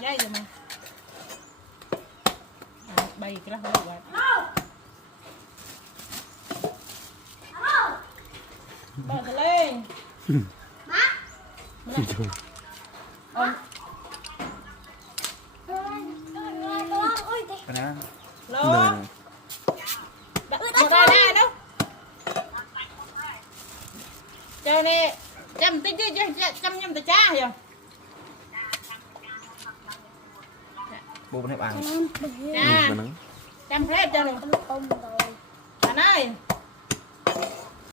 dây rồi mà bay cái lắc được rồi bỏ thử lên cái đó lô một đây này đâu trời nè chăm tinh chứ chăm nhầm tay cha rồi bố bên này bàn chăm phép cho rồi anh ơi